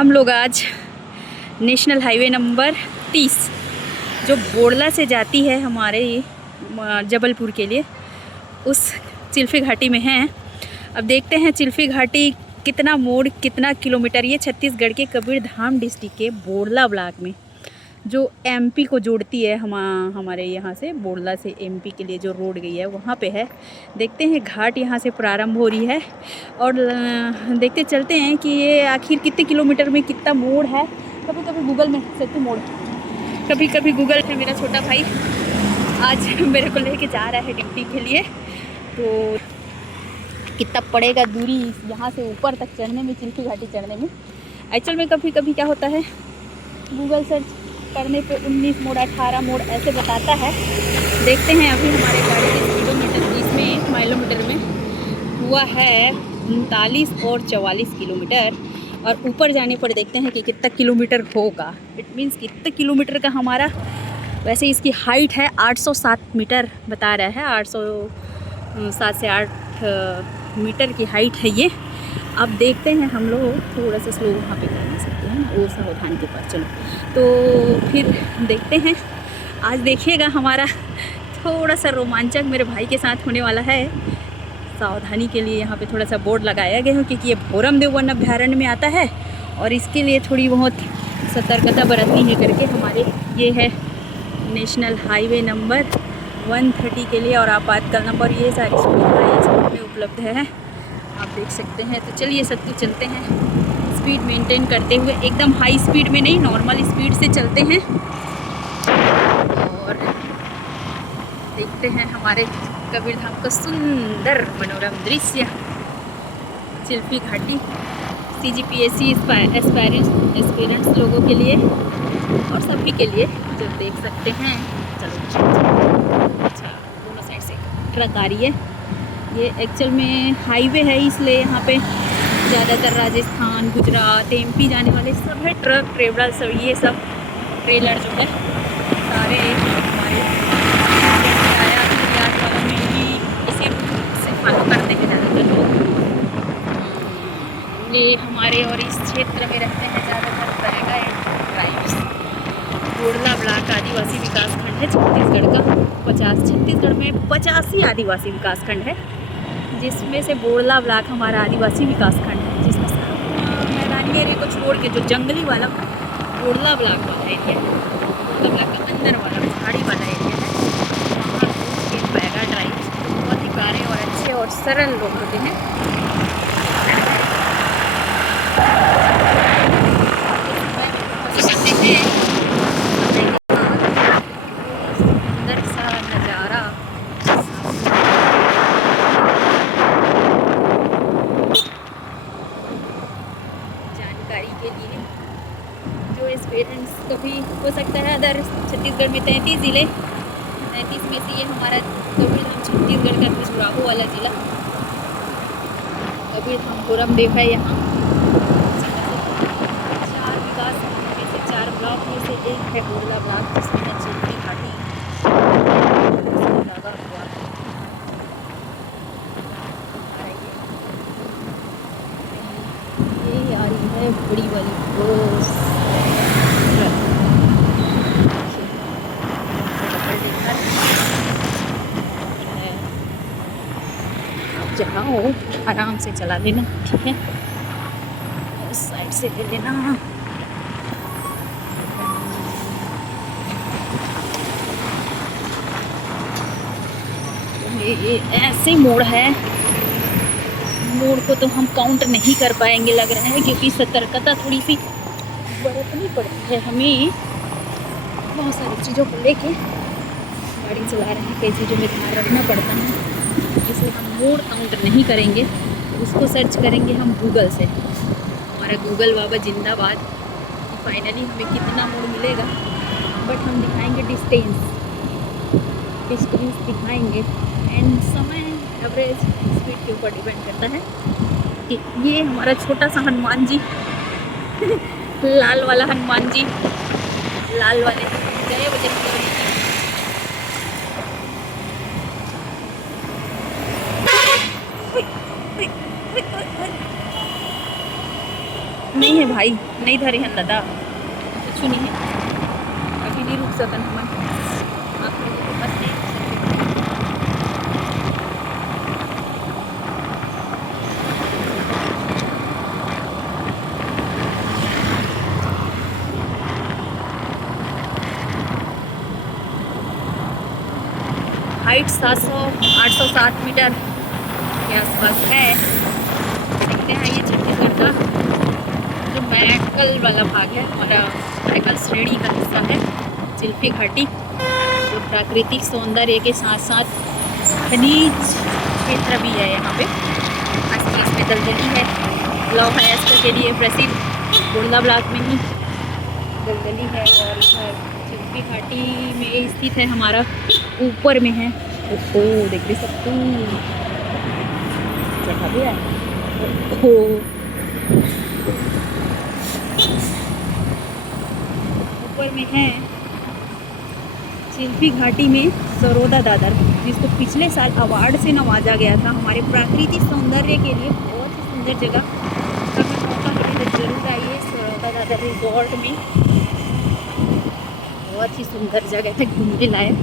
हम लोग आज नेशनल हाईवे नंबर 30 जो बोड़ला से जाती है हमारे जबलपुर के लिए, उस चिल्फी घाटी में हैं। अब देखते हैं चिल्फी घाटी कितना मोड़ कितना किलोमीटर। ये छत्तीसगढ़ के कबीरधाम डिस्ट्रिक्ट के बोड़ला ब्लॉक में जो एमपी को जोड़ती है, हमारे यहाँ से बोड़ला से एमपी के लिए जो रोड गई है वहाँ पे है। देखते हैं घाट यहाँ से प्रारंभ हो रही है और देखते चलते हैं कि ये आखिर कितने किलोमीटर में कितना मोड़ है। कभी कभी गूगल में सत्तू मोड़, कभी कभी गूगल है। मेरा छोटा भाई आज मेरे को लेके जा रहा है ड्यूटी के लिए, तो कितना पड़ेगा दूरी यहाँ से ऊपर तक चढ़ने में, चिल्फी घाटी चढ़ने में। एक्चुअल में कभी कभी क्या होता है, गूगल सर्च करने पे 19 मोड़ 18 मोड़ ऐसे बताता है। देखते हैं अभी हमारे गाड़ी के किलोमीटर इसमें माइलोमीटर में हुआ है 39 और 44 किलोमीटर, और ऊपर जाने पर देखते हैं कि कितना किलोमीटर होगा। इट मीन्स कितना किलोमीटर का हमारा, वैसे इसकी हाइट है 807 मीटर बता रहा है, 807 से 8 मीटर की हाइट है ये। अब देखते हैं, हम लोग थोड़ा सा स्लो वहाँ पे कर सकते हैं ना, वो सावधान के पास। चलो तो फिर देखते हैं। आज देखिएगा हमारा थोड़ा सा रोमांचक मेरे भाई के साथ होने वाला है। सावधानी के लिए यहाँ पे थोड़ा सा बोर्ड लगाया गया है, क्योंकि ये भोरमदेव वन अभ्यारण्य में आता है और इसके लिए थोड़ी बहुत सतर्कता बरतनी है करके हमारे ये है नेशनल हाईवे नंबर 130 के लिए, और आपातकाल नंबर ये सारी सुविधाएँ में उपलब्ध है, आप देख सकते हैं। तो चलिए सत्तू चलते हैं, स्पीड मेंटेन करते हुए, एकदम हाई स्पीड में नहीं, नॉर्मल स्पीड से चलते हैं और देखते हैं हमारे कबीरधाम का सुंदर मनोरम दृश्य। चिल्फी घाटी CGPSC एस्पिरेंट्स लोगों के लिए और सभी के लिए जो देख सकते हैं। चलो अच्छा, दोनों साइड से ट्रक आ रही है। ये एक्चुअल में हाईवे है, इसलिए यहाँ पे ज़्यादातर राजस्थान, गुजरात, MP जाने वाले सब है ट्रक, ट्रेवलर सब, ये सब ट्रेलर जो है सारे हमारे यातायात वालों में भी इसी से फॉलो करते हैं ज़्यादातर लोग। ये हमारे और इस क्षेत्र में रहते हैं ज़्यादातर बरेगा ट्राइब्स। बोड़ला ब्लॉक आदिवासी विकास खंड है छत्तीसगढ़ का। छत्तीसगढ़ में 85 आदिवासी विकास खंड है, जिसमें से बोड़ला ब्लॉक हमारा आदिवासी विकास खंड है, जिसमें मैदानी एरिया को छोड़ के जो जंगली वाला बोड़ला ब्लॉक वाला एरिया है, बोड़ला ब्लॉक का अंदर वाला पहाड़ी वाला एरिया है, वहाँ के बैगा ट्राइब्स बहुत ही प्यारे और अच्छे और सरल लोग होते हैं। सुंदर सा नज़ारा के लिए जो एस्पिरेंट्स कभी हो सकता है अदर छत्तीसगढ़ में 33 ज़िले, 33 में से ये हमारा कबीरधाम छत्तीसगढ़ का खजुराहो वाला ज़िला कबीरधाम भोरमदेव है। यहाँ 4 विकास में से 4 ब्लॉक में से एक है बोड़ला ब्लॉक, जिसमें है चिल्फी घाटी लगा हुआ है। ये आ रही है बड़ी वाली बस, आप जाओ आराम से चला लेना, ठीक है, उस साइड से ले लेना। ये ऐसे मोड़ है, मोड़ को तो हम काउंट नहीं कर पाएंगे लग रहा है, क्योंकि सतर्कता थोड़ी सी बरतनी पड़ती है हमें। बहुत सारी चीज़ों को लेके गाड़ी चला रहे हैं, कई चीज़ों में ध्यान रखना पड़ता है, इसलिए हम मोड़ काउंट नहीं करेंगे, उसको सर्च करेंगे हम गूगल से। हमारा गूगल बाबा जिंदाबाद। फाइनली हमें कितना मोड़ मिलेगा, बट हम दिखाएंगे डिस्टेंस दिखाएंगे, एंड समय एवरेज स्पीड के ऊपर डिपेंड करता है। कि ये हमारा छोटा सा हनुमान जी लाल वाला हनुमान जी, लाल वाले जय बजरंगबली। नहीं है भाई, नहीं धरे हैं लदा, कुछ नहीं है, अभी नहीं रुक सकन हम आप लोगों को बस है। हाइट 807 मीटर के आसपास है। देखते हैं ये छत्तीसगढ़ का जो मैकल वाला भाग है, हमारा मैकल श्रेणी का हिस्सा है चिल्फी घाटी, जो प्राकृतिक सौंदर्य के साथ साथ खनिज क्षेत्र भी है। यहाँ पे आसपास में दलदली है, लौह अयस्क के लिए प्रसिद्ध बोड़ला ब्लॉक में ही दलदली है। और इधर चिल्फी घाटी में स्थित है, हमारा ऊपर में है। ओहो देख भी सकते जगह भी है। ओहो ऊपर में है चिल्फी घाटी में सरोदा दादर, जिसको पिछले साल अवार्ड से नवाजा गया था हमारे प्राकृतिक सौंदर्य के लिए। बहुत ही सुंदर जगह, अगर मौका मिले तो जरूर आइए सरोदा दादर रिजॉर्ट में। बहुत ही सुंदर जगह है, घूमने लायक।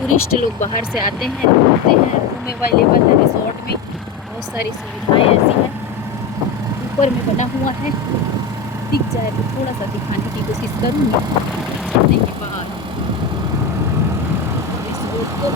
टूरिस्ट लोग बाहर से आते हैं, घूमते हैं, रूम अवेलेबल है रिजॉर्ट में, बहुत सारी सुविधाएं ऐसी हैं। ऊपर में बना हुआ है, दिख जाए तो थोड़ा सा दिखाने की कोशिश करूँगी जाने के बाद इस रोड को।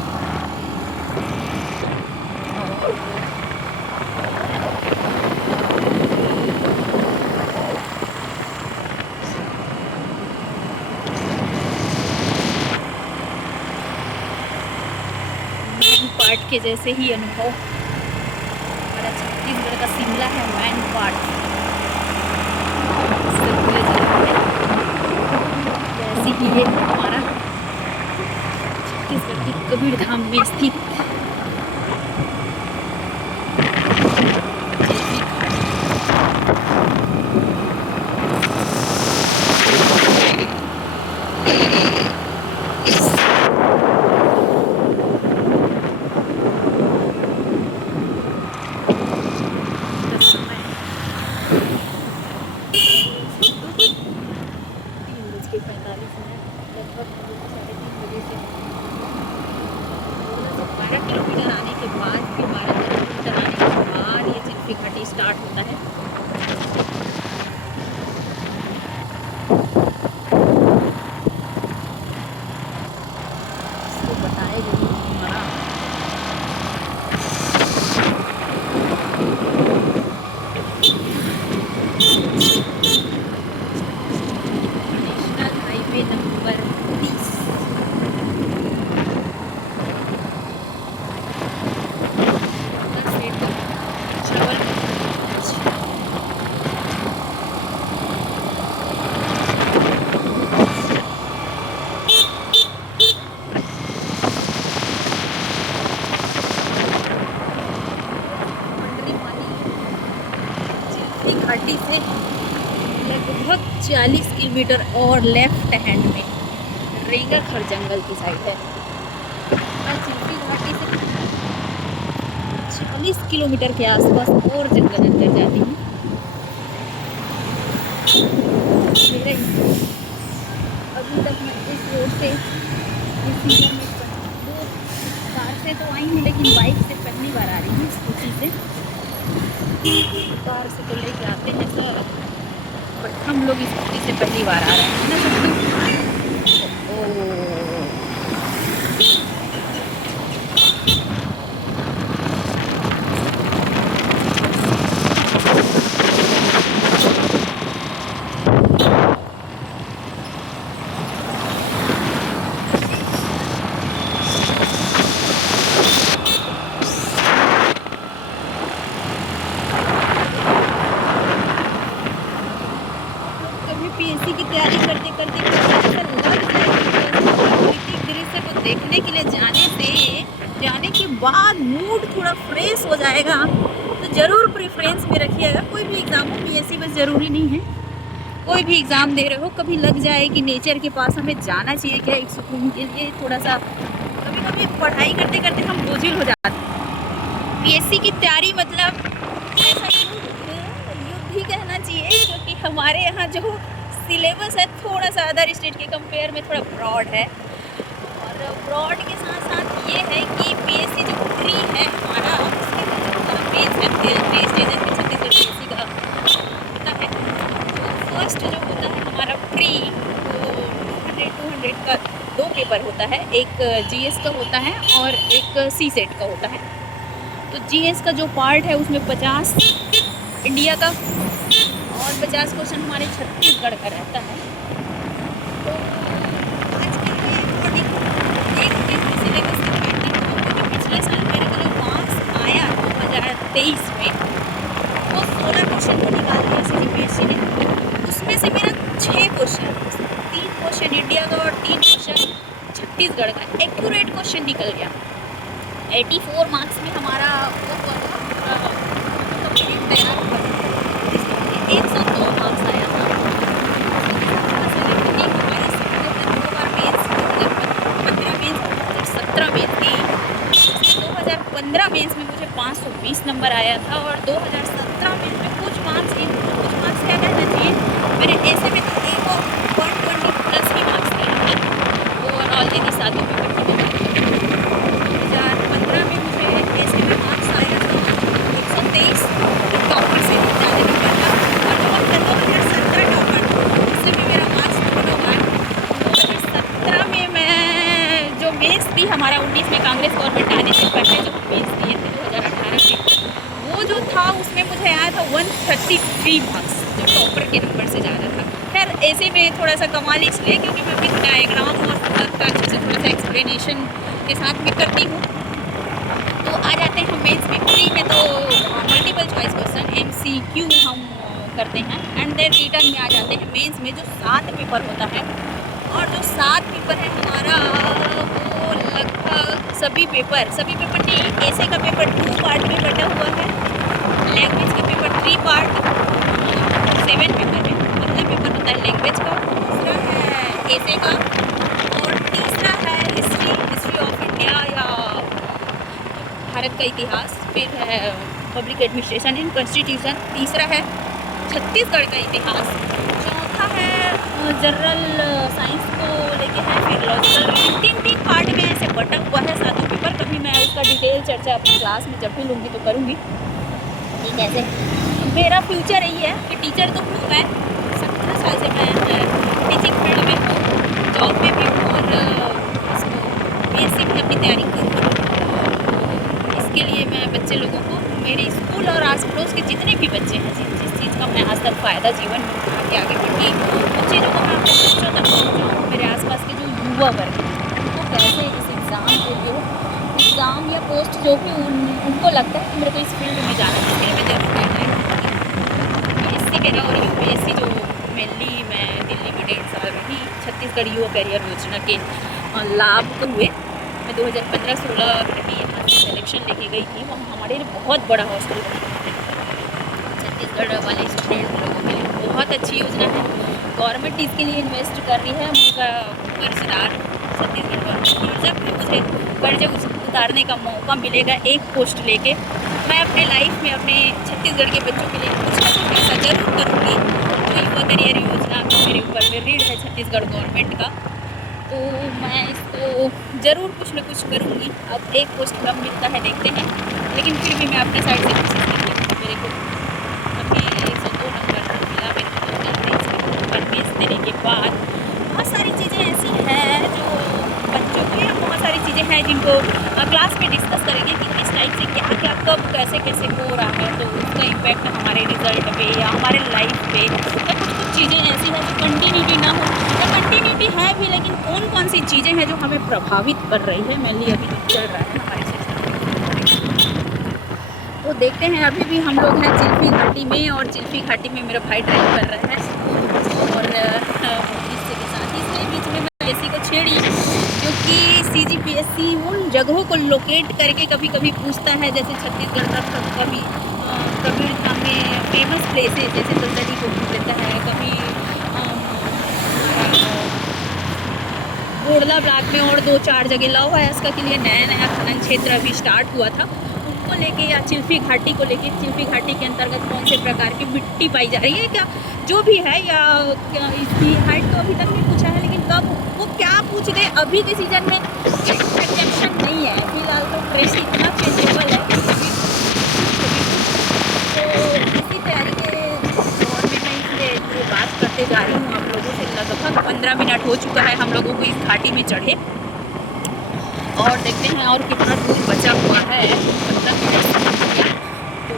मैन पार्ट के जैसे ही अनुभव, हमारा छत्तीसगढ़ का शिमला है मैन पार्ट, वैसे ही ये हमारा छत्तीसगढ़ की कबीरधाम में स्थित किलोमीटर आने के बाद, फिर 12 किलोमीटर आने के बाद ये चिल्फी घाटी स्टार्ट होता है। इसको बताए जरूर हमारा नेशनल हाईवे नंबर 30 घाटी से लगभग 40 किलोमीटर और लेफ्ट हैंड में रेंगाखर जंगल की साइड है। मैं चिल्फी घाटी से 40 किलोमीटर के आसपास और जंगल अंदर जाती हूँ। अभी तक मैं इस रोड से इस सीजन में 2 कार से तो आई हूँ, लेकिन बाइक से पहली बार आ रही हूँ, स्कूटी से। कार से तो लेके आते हैं सर, बट हम लोग स्कूटी से पहली बार आ रहे हैं ना सब। पीएससी की तैयारी करते करते प्राकृतिक दृश्य को देखने के लिए जाने के बाद मूड थोड़ा फ्रेश हो जाएगा, तो ज़रूर प्रेफरेंस में रखिएगा। कोई भी एग्ज़ाम हो, पीएससी बस ज़रूरी नहीं है, कोई भी एग्ज़ाम दे रहे हो, कभी लग जाए कि नेचर के पास हमें जाना चाहिए क्या एक सुकून के लिए। थोड़ा सा कभी कभी पढ़ाई करते करते हम बोझिल हो जाते हैं। पीएससी की तैयारी मतलब ऐसा युद्ध ही कहना चाहिए, क्योंकि हमारे यहाँ जो सिलेबस है थोड़ा सा अदर स्टेट के कंपेयर में थोड़ा ब्रॉड है, और ब्रॉड के साथ साथ ये है कि पीएससी जो ट्री है हमारा, उसके बेस है 3 स्टेजेस में छत्तीसगढ़ पीएससी का होता है। तो फर्स्ट जो होता है हमारा प्री, वो 200 का 2 पेपर होता है, एक जीएस का होता है और एक सी सेट का होता है। तो जीएस का जो पार्ट है उसमें 50 इंडिया का और 50 क्वेश्चन हमारे छत्तीसगढ़ का रहता है। तो आज के लिए एक सिलेबस की बात नहीं, पिछले साल मेरे को जो मार्क्स आया 2023 में, वो 16 क्वेश्चन को निकाल दिया सीजीपीएससी ने। उसमें से मेरा 6 क्वेश्चन, 3 क्वेश्चन इंडिया का और 3 क्वेश्चन छत्तीसगढ़ का एक्यूरेट क्वेश्चन निकल गया। 84 मार्क्स में हमारा वो तैयार हुआ, 102 मार्क्स आया था। हमारे 2017 में थी, 2015 मेंस में मुझे 520 नंबर आया था, और 2017 में कुछ मार्क्स क्या कहना चाहिए, मेरे ऐसे में तो 120 प्लस ही मार्क्स थे ओवरऑल यदि सातों पेपर की बात करें। 2015 में मुझे ऐसे में मार्क्स आया था 123, टॉपर से ज़्यादा नंबर था, और जो 2017 टॉपर उससे भी मेरा मार्क्स थोड़ा हुआ। 2017 में मैं जो मेंस थी हमारा 19 में कांग्रेस गवर्नमेंट आने से पहले जो मेंस दिए थे 2018 में, वो जो था उसमें मुझे आया था 133 मार्क्स, जो टॉपर के नंबर से ज़्यादा था। खैर ऐसे में थोड़ा सा कमाल इसलिए क्योंकि मैं भी डायग्राम और अच्छे से थोड़ा सा एक्सप्लेनेशन के साथ भी करती हूँ। तो आ जाते हैं हम मेंस में। प्री में तो मल्टीपल चॉइस क्वेश्चन MCQ हम करते हैं, एंड देन रिटर्न में आ जाते हैं। मेंस में जो 7 पेपर होता है, और जो 7 पेपर है हमारा वो लगभग सभी पेपर नहीं, ऐसे का पेपर 2 पार्ट में बटा हुआ है, लैंग्वेज का पेपर 3 पार्ट, 7 पेपर है। पहला पेपर होता है लैंग्वेज का, दूसरा है ऐसे का, और तीसरा है हिस्ट्री ऑफ इंडिया या भारत का इतिहास, फिर है पब्लिक एडमिनिस्ट्रेशन एंड कॉन्स्टिट्यूशन, तीसरा है छत्तीसगढ़ का इतिहास, चौथा है जनरल साइंस को लेके है, फिर लॉजिकल रीजनिंग। 3 पार्ट में ऐसे बटा हुआ है 7 पेपर। कभी मैं उसका डिटेल चर्चा अपनी क्लास में जब भी लूँगी तो करूँगी। ठीक है, ऐसे मेरा फ्यूचर यही है कि टीचर तो हूँ मैं, 17 साल से मैं टीचिंग फील्ड में हूँ, जॉब में भी हूँ, और पीएससी में अपनी तैयारी करूँ। इसके लिए मैं बच्चे लोगों को, मेरे स्कूल और आस पड़ोस के जितने भी बच्चे हैं, जिस चीज़ का मैं आज तक फ़ायदा जीवन में उठा के आगे बढ़ी, उन चीज़ों को मैं अपने बच्चों तक पहुँचाऊँ। मेरे आसपास के जो युवा वर्ग हैं वो कैसे इस एग्ज़ाम या पोस्ट जो भी उनको लगता है कि मेरे को इस फील्ड में जाना है, इसके लिए मैं जरूर गाइडलाइन पीएससी मेरा और यूपीएससी जो मेनली मैं दिल्ली में 1.5 साल रही, छत्तीसगढ़ युवा करियर योजना के लाभ को हुए। मैं 2015-16 रही, यहाँ से सिलेक्शन लेके गई थी। वहाँ हमारे लिए बहुत बड़ा हॉस्टल बना है, छत्तीसगढ़ वाले स्टूडेंट लोगों के लिए बहुत अच्छी योजना है। गवर्नमेंट इसके लिए इन्वेस्ट कर रही है, उनका कर्जदार छत्तीसगढ़ गवर्नमेंट, और जब भी मुझे कर्ज उतारने का मौका मिलेगा एक पोस्ट लेके, मैं अपने लाइफ में अपने छत्तीसगढ़ के बच्चों के लिए कुछ ना कुछ ऐसा जरूर करूँगी। जो युवा करियर योजना का मेरे ऊपर में ऋण है छत्तीसगढ़ गवर्नमेंट का, तो मैं इसको ज़रूर कुछ न कुछ करूँगी। अब एक पोस्ट कब मिलता है देखते हैं, लेकिन फिर भी मैं अपने साइड से कोशिश करूँगी। मेरे को अभी 102 नंबर मिला, मेरे को नंबर देने के बाद बहुत सारी चीज़ें ऐसी हैं जो बच्चों की, बहुत सारी चीज़ें हैं जिनको क्लास में डिस्कस करेंगे कि किस टाइप से क्या क्या कब कैसे कैसे हो रहा है, तो उसका इम्पैक्ट हमारे रिजल्ट पे या हमारे लाइफ पे, या कुछ चीज़ें ऐसी हैं जो कंटिन्यूटी ना हो, या कंटिन्यूटी है भी लेकिन कौन सी चीज़ें हैं जो हमें प्रभावित कर रही है मेनली अभी जो चल रहा है हमारे सिस्टम। तो देखते हैं, अभी भी हम लोग हैं चिल्फी घाटी में, और चिल्फी घाटी में मेरा भाई ड्राइव कर रहा है, और इससे के साथ इसमें बीच में मैं पीएससी को छेड़ी, क्योंकि सीजीपीएससी उन जगहों को लोकेट करके कभी कभी पूछता है, जैसे छत्तीसगढ़ का कभी कबीरधाम में फेमस प्लेसेस जैसे दलदली को पूछ लेता है, कभी बोड़ला ब्लॉक में और 2-4 जगह लव है इसका के लिए नया खनन क्षेत्र अभी स्टार्ट हुआ था, को लेके या चिल्फी घाटी को लेके, चिल्फी घाटी के अंतर्गत कौन से प्रकार की मिट्टी पाई जा रही है, क्या जो भी है, या क्या इसकी हाइट तो अभी तक नहीं पूछा है, लेकिन कब वो क्या पूछ रहे अभी के सीज़न में एक्सेप्शन नहीं है। फिलहाल तो ट्रेंड इतना चेंजेबल है तो इसी तैयारी के दौर में मैं इसलिए ये बात करते जा रही हूँ आप लोगों से। लगभग 15 मिनट हो चुका है हम लोगों को इस घाटी में चढ़े, और देखते हैं और कितना दूर बचा हुआ है। 15 मिनट हो गया तो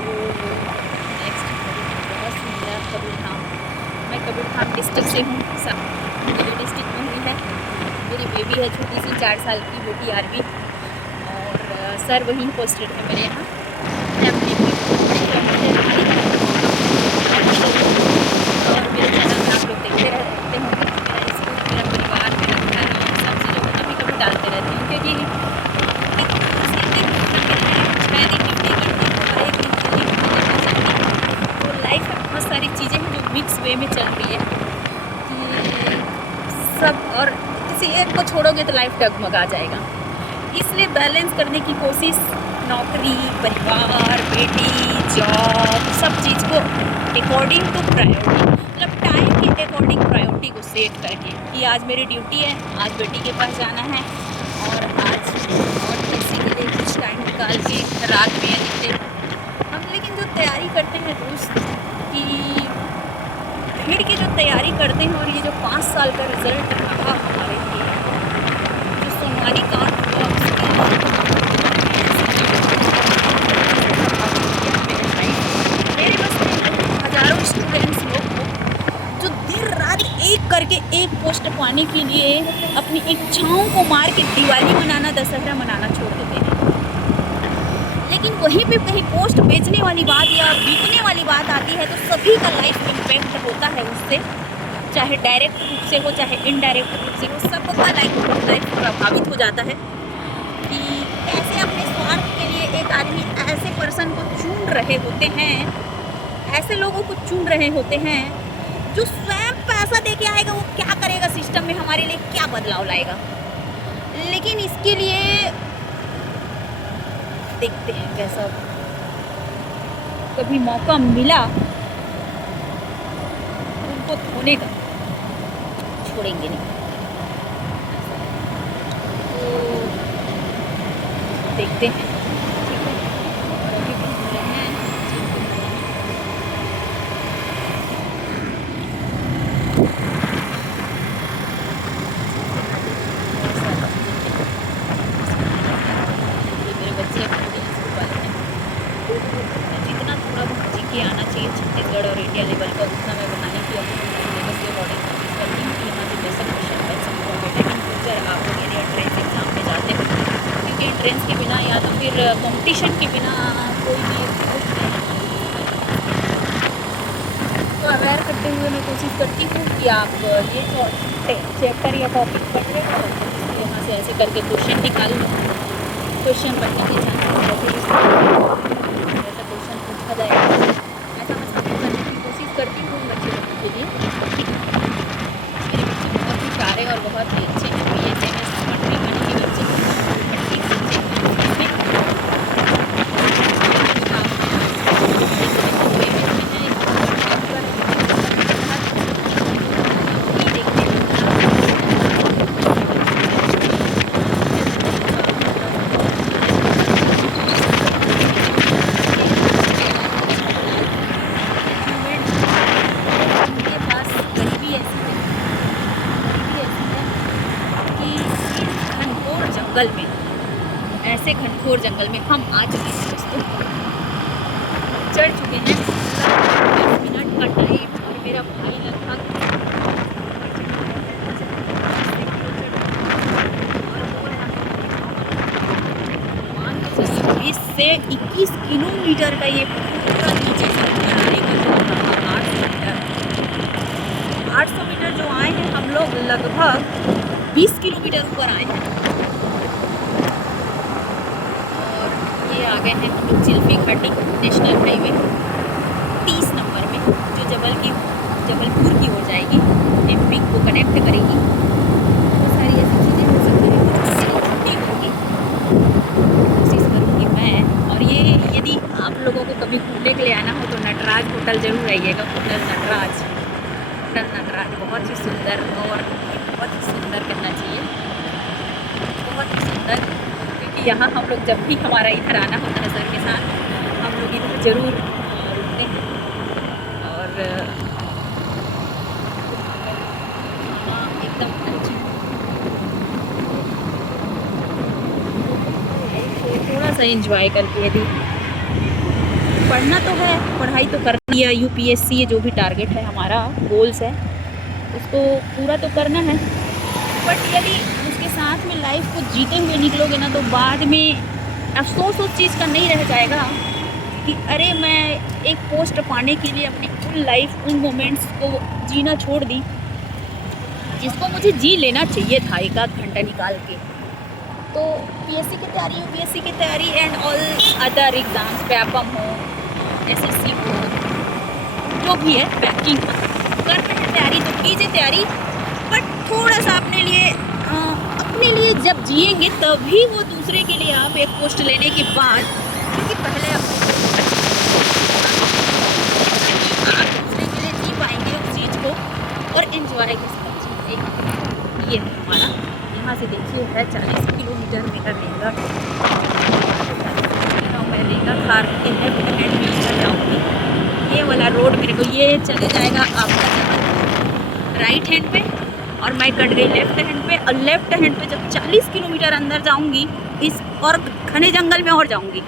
नेक्स्ट बहुत सुंदर कबीरधाम। मैं कबीरधाम डिस्ट्रिक्ट से हूँ, मेरी डिस्ट्रिक्ट में हुई है। मेरी बेबी है छोटी सी 4 साल की, बेटी आरवी, और सर वहीं पोस्टेड है मेरे यहाँ। मैं अपनी और मेरे चैनल में आप लोग देखते रहते होंगे। मेरा रिस्क, मेरा परिवार, मेरा घर, सब चीज़ों को कभी कभी डालते रहती हूँ, क्योंकि लाइफ में बहुत सारी चीज़ें हैं जो मिक्स वे में चल रही है कि सब, और किसी एक को छोड़ोगे तो लाइफ डगमगा जाएगा। इसलिए बैलेंस करने की कोशिश, नौकरी, परिवार, बेटी, जॉब, सब चीज़ को अकॉर्डिंग टू प्रायोरिटी, मतलब टाइम के अकॉर्डिंग प्रायोरिटी को सेट करके कि आज मेरी ड्यूटी है, आज बेटी के पास जाना है, और आज और किसी के लिए कुछ टाइम निकाल के रात में या हम, लेकिन जो तैयारी करते हैं दोस्त कि भीड़ की जो तैयारी करते हैं, और ये जो 5 साल का रिजल्ट रहा हमारे लिए, जो सोमवारी कांड हुआ मेरे बस में हज़ारों स्टूडेंट्स लोग जो दिन रात एक करके एक पोस्ट पाने के लिए अपनी इच्छाओं को मार के दिवाली मनाना, दशहरा मनाना छोड़ देते हैं। लेकिन वहीं पे कहीं पोस्ट बेचने वाली बात या बिकने वाली बात आती है तो सभी का लाइफ इम्पैक्ट होता है उससे, चाहे डायरेक्ट रूप से हो चाहे इनडायरेक्ट रूप से हो, सबका लाइफ प्रभावित हो जाता है कि कैसे अपने स्वार्थ के लिए एक आदमी ऐसे पर्सन को चुन रहे होते हैं, ऐसे लोगों को चुन रहे होते हैं जो स्वयं पैसा दे के आएगा, वो क्या करेगा सिस्टम में, हमारे लिए क्या बदलाव लाएगा। लेकिन इसके लिए देखते हैं कैसा, कभी मौका मिला उनको धोने का, छोड़ेंगे नहीं। तो देखते हैं, ठीक है। और अभी भी हम लोग हैं मेरे बच्चे अपने स्कूल वाले हैं, जितना थोड़ा बहुत जी के आना चाहिए छत्तीसगढ़ और इंडिया लेवल का, उतना मैं बनाने की अपनी सिलेबस के अकॉर्डिंग कोशिश करती हूँ कि यहाँ से बेसिक क्वेश्चन बन सकता है। बेटा इन फ्यूचर आप लोग यदि एंट्रेंस एग्जाम में जाते हो, क्योंकि एंट्रेंस के बिना या तो फिर कंपटीशन के बिना कोई भी कुछ नहीं। तो अवेयर करते हुए मैं कोशिश करती हूँ कि आप ये जो चैप्टर या टॉपिक पढ़ रहे हो यहाँ से ऐसे करके क्वेश्चन निकाल लो, क्वेश्चन बनने के चांसेस ऐसा क्वेश्चन पूछा जाएगा, ऐसा मैं सब करने की कोशिश करती हूँ बच्चे लोगों के लिए। मेरे बच्चे बहुत ही प्यारे और बहुत ही अच्छे हैं, BHMS कंट्री बने के बच्चे जंगल में, ऐसे घनघोर जंगल में हम आ चुके हैं दोस्तों, चढ़ चुके हैं। 10 मिनट का टाइम, और मेरा भाई लगभग 20 से 21 किलोमीटर का ये पूरा नीचे से आने का जो रहा 800 मीटर जो आए हैं हम लोग, लगभग 20 किलोमीटर ऊपर आए हैं। आ गए हैं हम लोग चिल्फी घाटी नेशनल हाईवे 30 नंबर में, जो जबलपुर की हो जाएगी, MP को कनेक्ट करेगी। बहुत सारी ऐसी चीज़ें हो सकती हैं, छुट्टी होगी, कोशिश करूँगी मैं। और ये कभी घूमने के लिए आना हो तो नटराज होटल ज़रूर आइएगा। होटल नटराज बहुत ही सुंदर, और बहुत ही सुंदर कहना चाहिए, बहुत ही सुंदर। क्योंकि यहाँ हम लोग जब भी हमारा इधर आना होता है सर के साथ, हम लोग इधर ज़रूर रुकते हैं। और एकदम अच्छी, थोड़ा सा एंजॉय करके, यदि पढ़ना तो है, पढ़ाई तो करनी है, यूपीएससी जो भी टारगेट है हमारा, गोल्स है, उसको पूरा तो करना है। बट यदि उसके साथ में लाइफ को जीते हुए निकलोगे ना, तो बाद में अफसोस उस चीज़ का नहीं रह जाएगा कि अरे मैं एक पोस्ट पाने के लिए अपनी फुल लाइफ उन मोमेंट्स को जीना छोड़ दी, जिसको मुझे जी लेना चाहिए था एक आध घंटा निकाल के। तो पीएससी की तैयारी, यूपीएससी की तैयारी एंड ऑल अदर एग्ज़ाम्स, पैपम हो, एसएससी हो, जो भी है, बैंकिंग करते हैं तैयारी, तो कीजिए तैयारी। बट थोड़ा सा अपने लिए जब जिएंगे तभी वो दूसरे के लिए आप एक पोस्ट लेने के बाद, क्योंकि पहले आप दूसरे के लिए जी पाएंगे उस चीज़ को और एंजॉय के साथ जिएंगे। ये है हमारा, यहाँ से देखिए है 40 किलोमीटर मेरा रहेगा। मैं रहेगा खार के लेफ्ट हैंड में चल जाऊँगी। ये वाला रोड मेरे को ये चले जाएगा आपका राइट हैंड पे, और मैं कट गई लेफ्ट हैंड पे। और लेफ्ट हैंड पे जब 40 किलोमीटर अंदर जाऊँगी इस, और घने जंगल में और जाऊँगी,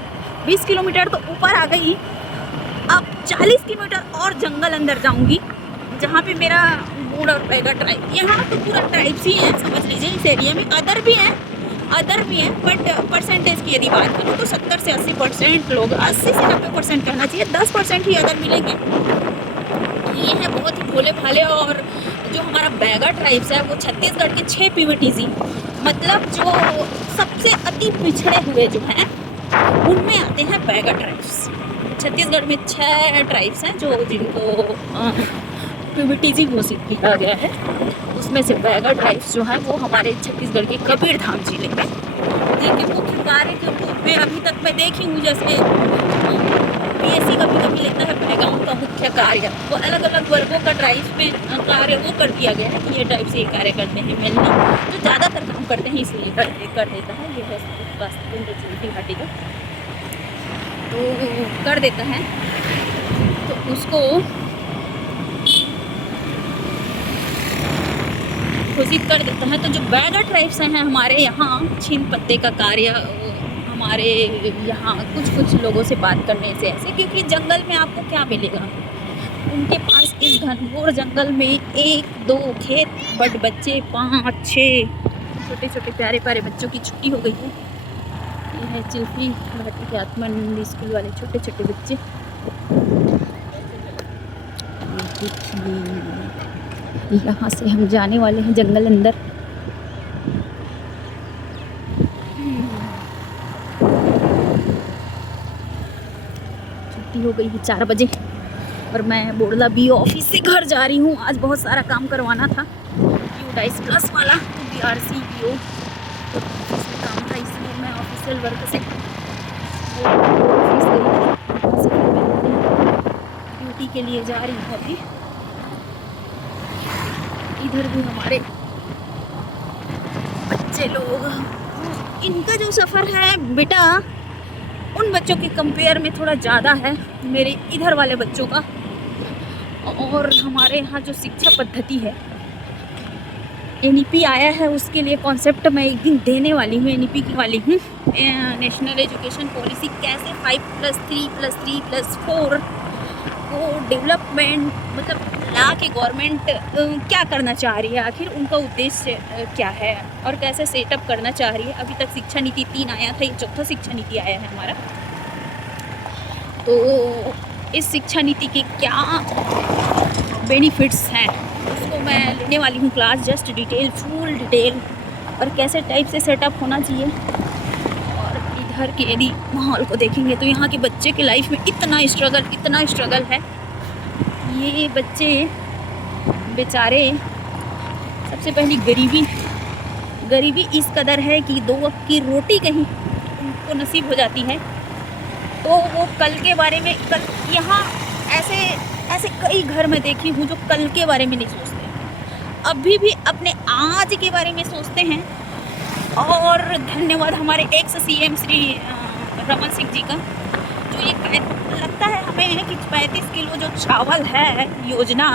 20 किलोमीटर तो ऊपर आ गई, अब 40 किलोमीटर और जंगल अंदर जाऊँगी, जहाँ पे मेरा मूड और रहेगा ट्राइब। यहाँ तो पूरा ट्राइब्स ही है, समझ लीजिए। इस एरिया में अदर भी हैं, बट परसेंटेज की यदि बात करूँ तो 70 से 80% लोग, 80 से 90% कहना चाहिए, 10% ही अदर मिलेंगे। ये है बहुत ही भोले भाले। और जो हमारा बैगा ट्राइब्स है वो छत्तीसगढ़ के 6 पीवीटीसी, मतलब जो सबसे अति पिछड़े हुए जो हैं उनमें आते हैं बैगा ट्राइब्स। छत्तीसगढ़ में 6 ट्राइब्स हैं जो जिनको पीवीटीसी घोषित किया गया है। उसमें से बैगा ट्राइब्स जो है वो हमारे छत्तीसगढ़ के कबीरधाम जिले में, जिनके मुख्य कार्य के रूप में अभी तक मैं देखी हूँ, जैसे पीएससी कभी लेता है बैगाओं का मुख्य कार्य, वो अलग अलग वर्गों का ट्राइब्स में कार्य वो कर दिया गया है कि ये ट्राइब्स ये कार्य करते हैं। मेनली जो ज़्यादातर काम करते हैं इसलिए कर देता है, ये है वास्तविक चिल्फी घाटी का, तो कर देता है, तो उसको घोषित कर देता है। तो जो बैगा ट्राइब्स हैं हमारे यहाँ, छीन पत्ते का कार्य हमारे यहाँ कुछ लोगों से बात करने से ऐसे, क्योंकि जंगल में आपको क्या मिलेगा, उनके पास इस घनघोर जंगल में 1-2 खेत, बट बच्चे 5-6 छोटे छोटे प्यारे प्यारे बच्चों की छुट्टी हो गई है। ये है चिल्फी घाटी के आत्मानंद स्कूल वाले छोटे छोटे बच्चे। यहाँ से हम जाने वाले हैं जंगल अंदर। छुट्टी हो गई है 4 बजे, और मैं बोड़ला बीओ ऑफिस से घर जा रही हूँ। आज बहुत सारा काम करवाना था, U-22 प्लस वाला, BRC BO काम था, इसलिए मैं ऑफिशियल वर्क से ड्यूटी के लिए जा रही हूँ। अभी इधर भी हमारे बच्चे लोग, इनका जो सफ़र है बेटा उन बच्चों के कंपेयर में थोड़ा ज़्यादा है मेरे इधर वाले बच्चों का। और हमारे यहाँ जो शिक्षा पद्धति है, NEP आया है, उसके लिए कॉन्सेप्ट मैं एक दिन देने वाली हूँ, NEP की वाली हूँ, नेशनल एजुकेशन पॉलिसी, कैसे 5+3+3+4 को डेवलपमेंट, मतलब ला के गवर्नमेंट क्या करना चाह रही है, आखिर उनका उद्देश्य क्या है और कैसे सेटअप करना चाह रही है। अभी तक शिक्षा नीति 3 आया था, ये 4था शिक्षा नीति आया है हमारा। तो इस शिक्षा नीति के क्या बेनिफिट्स हैं उसको मैं लेने वाली हूँ class, just detail, full detail, और कैसे टाइप से सेटअप होना चाहिए। और इधर के यदि माहौल को देखेंगे तो यहाँ के बच्चे के लाइफ में इतना स्ट्रगल है। ये बच्चे बेचारे, सबसे पहली गरीबी इस कदर है कि 2 वक्त की रोटी कहीं उनको नसीब हो जाती है, तो वो कल के बारे में, कल यहाँ ऐसे ऐसे कई घर में देखी हूँ जो कल के बारे में नहीं सोचते हैं, अभी भी अपने आज के बारे में सोचते हैं। और धन्यवाद हमारे एक्स सीएम श्री रमन सिंह जी का, जो ये लगता है हमें कि 35 किलो जो चावल है योजना,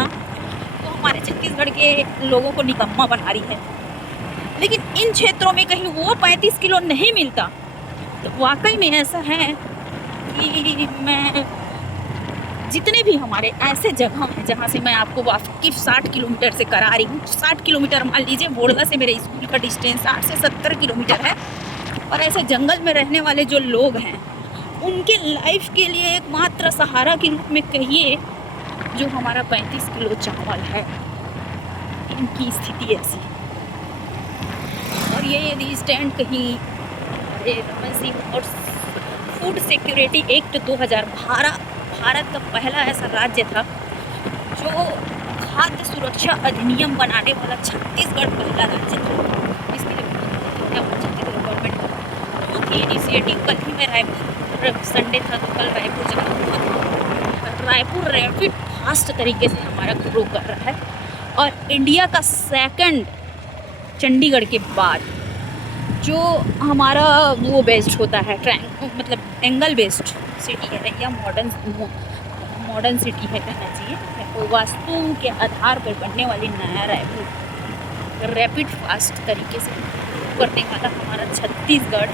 तो हमारे छत्तीसगढ़ के लोगों को निकम्मा बना रही है। लेकिन इन क्षेत्रों में कहीं वो 35 किलो नहीं मिलता। तो वाकई में ऐसा है कि मैं जितने भी हमारे ऐसे जगह हैं जहाँ से मैं आपको वाकिफ 60 किलोमीटर से करा रही हूँ, 60 किलोमीटर मान लीजिए बोड़ला से मेरे स्कूल का डिस्टेंस 60 से 70 किलोमीटर है। और ऐसे जंगल में रहने वाले जो लोग हैं उनके लाइफ के लिए एकमात्र सहारा के रूप में कहिए जो हमारा 35 किलो चावल है, इनकी स्थिति ऐसी। और ये यदि स्टैंड कहीं रमन सिंह और फूड सिक्योरिटी एक्ट 2000 भारत का पहला ऐसा राज्य था जो खाद्य सुरक्षा अधिनियम बनाने वाला छत्तीसगढ़ पहला राज्य था। इसके लिए छत्तीसगढ़ गवर्नमेंट का बहुत ही इनिशिएटिव। कल ही मैं रायपुर, संडे था तो कल रायपुर जा रहा था। रायपुर रैपिड फास्ट तरीके से हमारा ग्रो कर रहा है और इंडिया का सेकंड चंडीगढ़ के बाद जो हमारा वो बेस्ड होता है मतलब एंगल बेस्ड सिटी है या मॉडर्न सिटी है कहना चाहिए, वास्तु के आधार पर बनने वाली नया रायपुर रैपिड फास्ट तरीके से करने वाला हमारा छत्तीसगढ़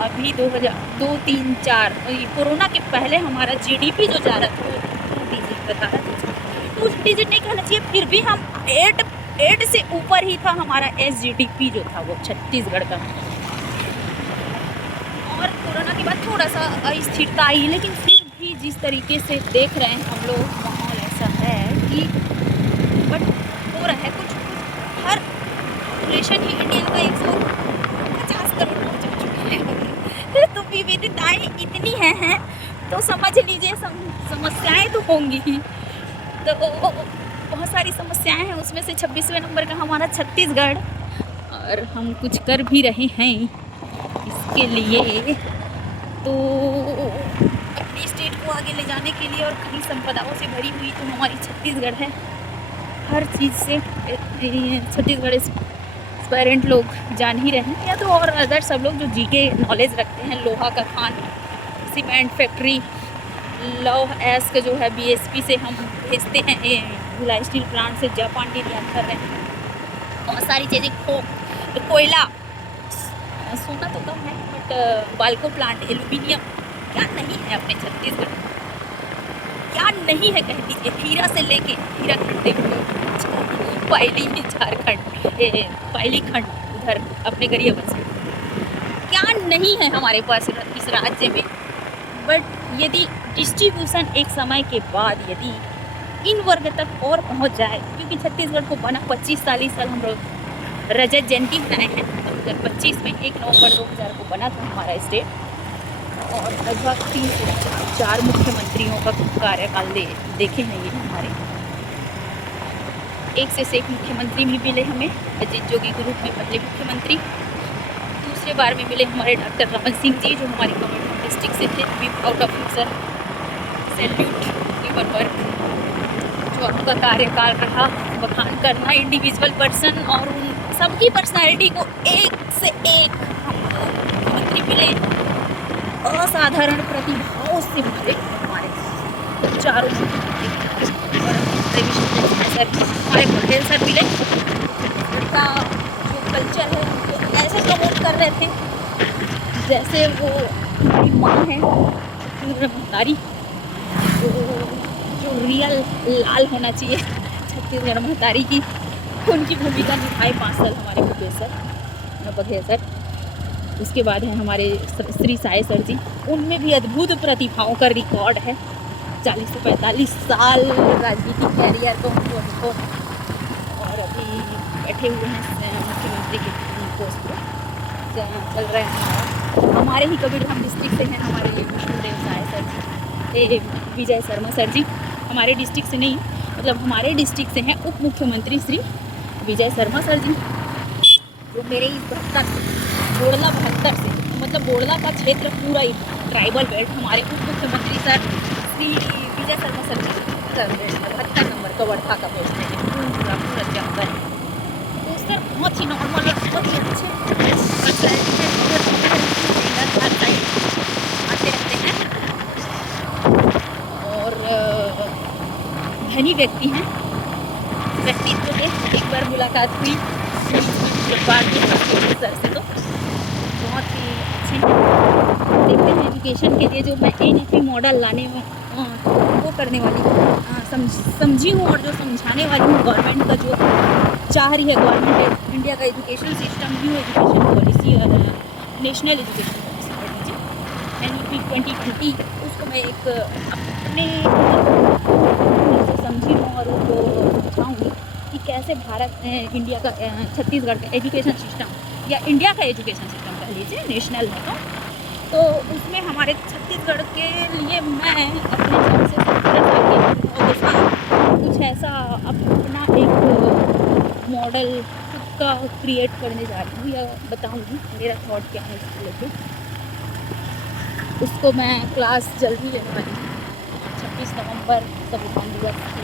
अभी 2002-3-4 कोरोना के पहले हमारा जीडीपी जो जा रहा था वो 2 डिजिट बता रहा था। 2 डिजिट नहीं कहना चाहिए, फिर भी हम 8 से ऊपर ही था हमारा SGDP जो था वो छत्तीसगढ़ का। और कोरोना के बाद थोड़ा सा अस्थिरता आई, लेकिन फिर भी जिस तरीके से देख रहे हैं हम लोग माहौल ऐसा है कि बट हो रहा है कुछ हर पॉपुलेशन ही इंडिया का 150 करोड़ पहुँच चुके हैं। तो विविधताएँ इतनी हैं तो समझ लीजिए समस्याएँ तो होंगी ही। तो बहुत सारी समस्याएं हैं, उसमें से 26वें नंबर का हमारा छत्तीसगढ़, और हम कुछ कर भी रहे हैं इसके लिए। तो अपनी स्टेट को आगे ले जाने के लिए और खनिज संपदाओं से भरी हुई तो हमारी छत्तीसगढ़ है। हर चीज़ से छत्तीसगढ़ एस्पायरेंट लोग जान ही रहे हैं, या तो और अदर सब लोग जो जीके नॉलेज रखते हैं। लोहा का खान, सीमेंट फैक्ट्री, लौह एस्क जो है BSP से हम भेजते हैं, भिलाई स्टील प्लांट से जापान निर्यात कर रहे हैं। बहुत सारी चीज़ें, कोयला, सोना तो कम है बट बाल्को प्लांट, एल्यूमिनियम, क्या नहीं है अपने छत्तीसगढ़, क्या नहीं है कह दीजिए। हीरा से लेके हीरा खंड देखो, पायली झारखंड, पायली खंड उधर अपने गरियाबंद से, क्या नहीं है हमारे पास इस राज्य में। बट यदि डिस्ट्रीब्यूशन एक समय के बाद यदि इन वर्ग तक और पहुंच जाए, क्योंकि छत्तीसगढ़ को बना 25-40 साल हम लोग रजत जयंती मनाए हैं 2025 में, 1 नवंबर 2000 को बना था हमारा स्टेट। और लगभग 3 से 4 मुख्यमंत्रियों का कार्यकाल देखे हैं ये हमारे। एक से एक मुख्यमंत्री भी मिले हमें, अजीत जोगी के रूप में पहले मुख्यमंत्री। दूसरे बार में मिले हमारे डॉक्टर रमन सिंह जी जो हमारे कमेटी डिस्ट्रिक्ट से थे। With out of future salute given work जो आपका कार्यकाल रहा, बखान करना इंडिविजुअल पर्सन और उन सबकी पर्सनालिटी को एक से एक मुख्यमंत्री मिले, असाधारण प्रतिभाओं से भरे हमारे चारों सर, हमारे पटेल सर मिले। उनका जो कल्चर है वो ऐसे प्रमोट कर रहे थे जैसे वो हमारी माँ है महतारी, जो रियल लाल होना चाहिए छत्तीसगढ़ महतारी की, उनकी भूमिका निभाए 5 साल हमारे बघेल सर। उसके बाद है हमारे श्री साय सर जी, उनमें भी अद्भुत प्रतिभाओं का रिकॉर्ड है। 40 से 45 साल राजनीतिक कैरियर को उनको, और अभी बैठे हुए हैं मुख्यमंत्री के पोस्ट पर चल रहे हैं। हमारे ही कबीरधाम डिस्ट्रिक्ट से हैं हमारे विष्णुदेव साय सर जी, विजय शर्मा सर जी। हमारे डिस्ट्रिक्ट से नहीं, मतलब हमारे डिस्ट्रिक्ट से हैं उप मुख्यमंत्री श्री विजय शर्मा सर जी, जो मेरे इस 72 बोड़ला 72 से, मतलब बोड़ला का क्षेत्र पूरा ही ट्राइबल बेल्ट हमारे उप मुख्यमंत्री सर श्री विजय शर्मा सर जी 72 नंबर का वर्धा का बोलते हैं, पूरा पूरा जंगल। तो सर बहुत ही नॉर्मल और बहुत ही अच्छे पर्सनैलिटी है, हर साइड आते रहते हैं और धनी व्यक्ति हैं। व्यक्तित्व से एक बार मुलाकात हुई बाद में सर से, तो बहुत ही अच्छे देखते हैं। एजुकेशन के लिए जो मैं NEP मॉडल लाने में वो करने वाली समझी हूँ और जो समझाने वाली हूँ, गवर्नमेंट का जो चाह रही है गवर्नमेंट इंडिया का education system, new education policy और नेशनल एजुकेशन पॉलिसी कर लीजिए NEP 2020, उसको मैं एक अपने समझी हूँ और उनको समझाऊँगी कि कैसे भारत इंडिया का छत्तीसगढ़ का एजुकेशन सिस्टम या इंडिया का एजुकेशन सिस्टम कह लीजिए नेशनल है तो उसमें हमारे छत्तीसगढ़ के लिए मैं अपने हिसाब से कुछ ऐसा अपना एक मॉडल खुद का क्रिएट करने जा रही हूँ या बताऊँगी मेरा थॉट क्या है इसको लेकर। उसको मैं क्लास जल्दी लेने वाली हूँ 26 नवंबर संविधान दिवस के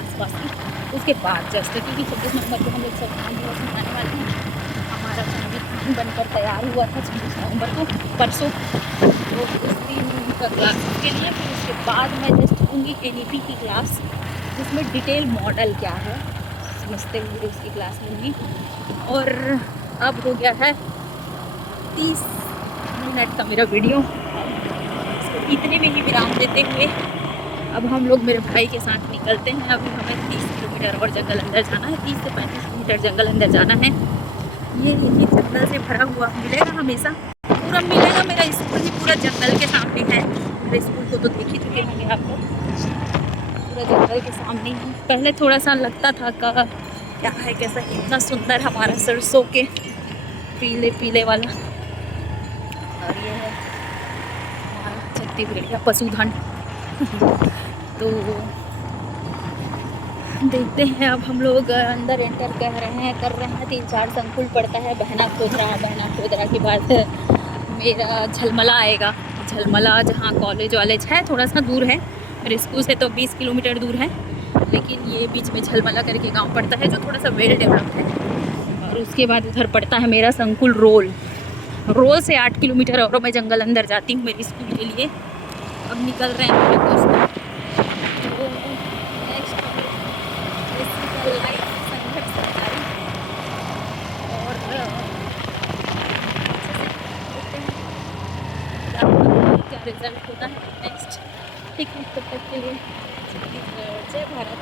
आसपास की, उसके बाद जस्ट क्योंकि 26 नवंबर को हम लोग संविधान दिवस मनाने वाले हैं। हमारा संविधान बनकर तैयार हुआ था 26 नवंबर को, परसों, तो उस दिन का क्लास के लिए। फिर उसके बाद मैं जस्ट लूँगी NEP की क्लास, जिसमें डिटेल मॉडल क्या है समझते हुए उसकी क्लास लूँगी। और अब हो गया है 30 मिनट का मेरा वीडियो, इतने में ही विराम देते हुए अब हम लोग मेरे भाई के साथ निकलते हैं। अभी हमें 30 किलोमीटर और जंगल अंदर जाना है, 30 से 35 किलोमीटर जंगल अंदर जाना है। ये जंगल से भरा हुआ मिलेगा, हमेशा पूरा मिलेगा। मेरा स्कूल ही पूरा जंगल के सामने है। मेरे स्कूल को तो देख ही चुके होंगे आप लोग, पूरा जंगल के सामने ही। पहले थोड़ा सा लगता था क्या है कैसा, इतना सुंदर हमारा सरसों के पीले पीले वाला। और ये है हमारा छत्तीसगढ़ का पशुधन। तो देखते हैं अब हम लोग अंदर एंटर कर रहे हैं 3-4 संकुल पड़ता है। बहना खोदरा के बाद मेरा झलमला आएगा। झलमला जहाँ कॉलेज वॉलेज है थोड़ा सा दूर है, मेरे स्कूल से तो 20 किलोमीटर दूर है, लेकिन ये बीच में झलमला करके गांव पड़ता है जो थोड़ा सा वेल डेवलप्ड है। और उसके बाद उधर पड़ता है मेरा संकुल रोल से 8 किलोमीटर और मैं जंगल अंदर जाती हूँ मेरे स्कूल के लिए। अब निकल रहे हैं मेरे दोस्त। तो नेक्स्ट लाइफ संघर्ष और क्या रिजल्ट होता है नेक्स्ट। ठीक है, तब तक के लिए जय भारत।